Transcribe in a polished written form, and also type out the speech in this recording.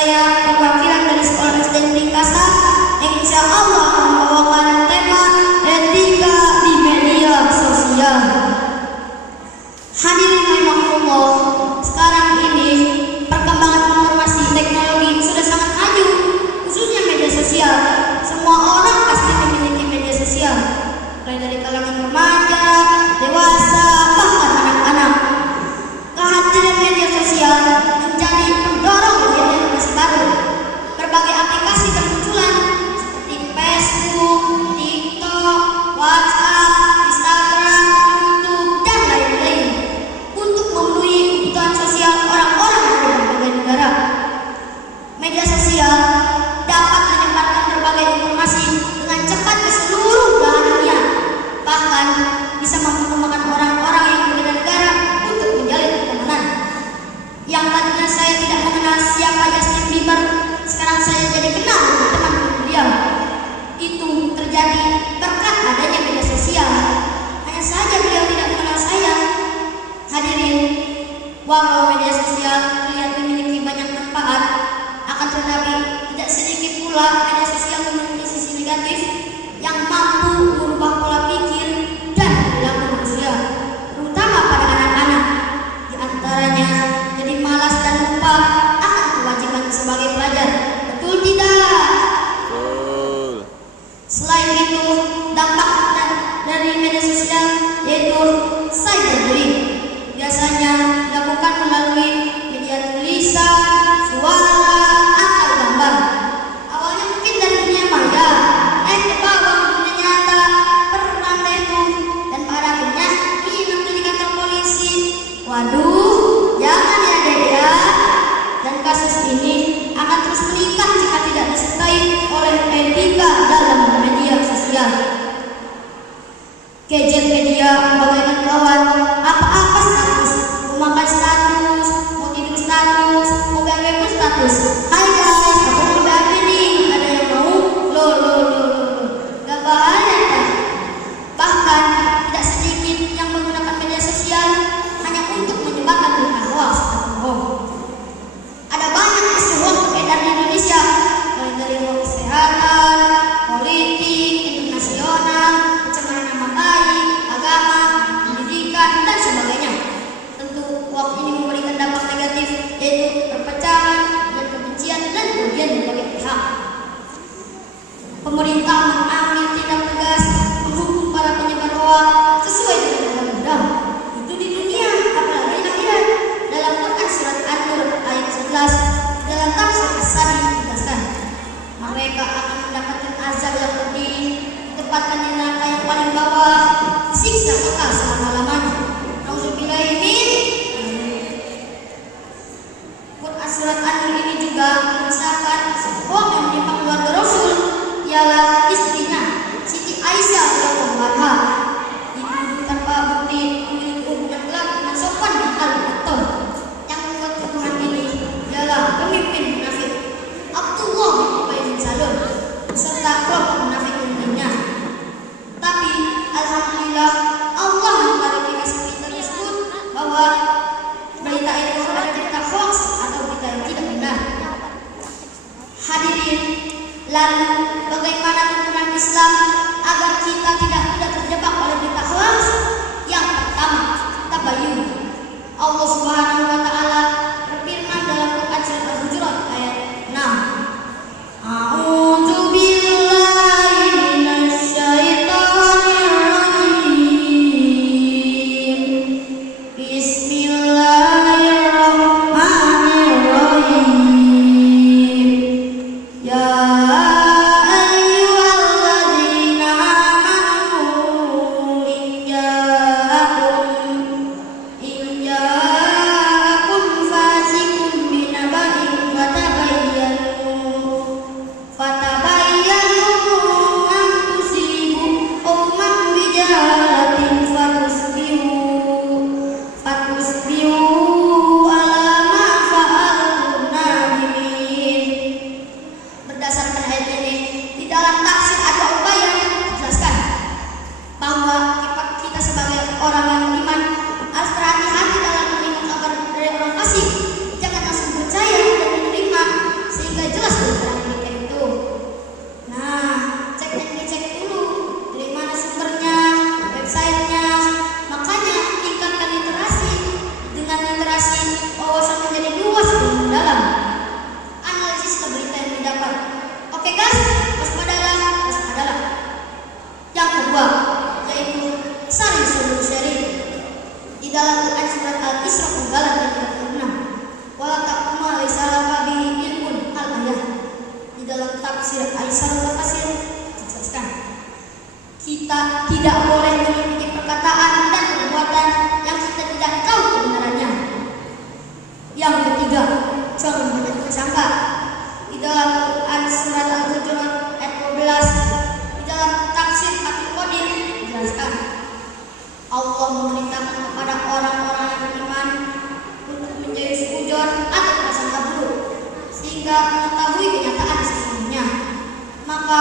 saya perwakilan dari Sekolah SD Negeri Kasar yang insya Allah akan membawakan tema etika di media sosial. Hadirin rahimakumullah, sekarang ini perkembangan informasi teknologi sudah sangat maju, khususnya media sosial. Semua orang pasti memiliki media sosial, mulai dari kalangan remaja, dewasa, bahkan anak-anak. Kehadiran media sosial menjadi pendorong generasi baru. Berbagai aplikasi bermunculan seperti Facebook, TikTok, WhatsApp, Instagram, YouTube, dan lain-lain untuk memenuhi kebutuhan sosial orang-orang dari berbagai negara. Media sosial dapat menyebarkan berbagai informasi dengan cepat ke seluruh belahan dunia, bahkan bisa mempertemukan orang-orang yang berbeda negara untuk menjalin pertemanan. Yang tadinya saya tidak mengenal siapa Justin Bieber, sekarang saya jadi kenal teman beliau. Itu terjadi berkat adanya media sosial. Hanya saja beliau tidak mengenal saya. Hadirin, walau media sosial terlihat memiliki banyak manfaat, akan tetapi tidak sedikit pula media sosial memiliki sisi negatif yang mampu merubah pola pikir dan perilaku manusia, terutama pada anak-anak. Di antaranya jadi malas dan lupa akan kewajiban sebagai pelajar. Betul tidak? Betul. Selain itu, dampak dari media sosial yaitu cyberbullying. Biasanya dilakukan melalui media tulisan, suara, atau gambar. Awalnya mungkin dari dunia maya, ke bawah ke dunia nyata, perang itu, dan pada akhirnya ini nanti di kantor polisi. Waduh, jangan ya dek ya. Dan kasus ini akan terus meningkat jika tidak disertai oleh etika dalam media sosial. Gadget media membagaikan kawan, apa-apa status, mau makan status, mau tidur status, mau BBM status. Hai guys, aku mau BBM nih, ada yang mau? Loh, gak bahaya kan? Bahkan tidak sedikit yang menggunakan media sosial hanya untuk menyebarkan berita hoax atau bohong. Ada banyak isu hoax beredar di Indonesia, mulai dari hoax kesehatan, politik, internasional, pencemaran nama baik, agama, tafsir Aisyah Tafsir dijelaskan, kita tidak boleh memiliki perkataan dan perbuatan yang kita tidak tahu kebenarannya. Yang ketiga, jangan banyak bersangka. Di dalam Quran surat Al-Hujurat ayat 12, di dalam tafsir Fathul Qadir dijelaskan, Allah memerintahkan kepada orang-orang yang beriman untuk menjadi sujud atau prasangka buruk sehingga mengetahui kenyataan sesungguhnya. Maka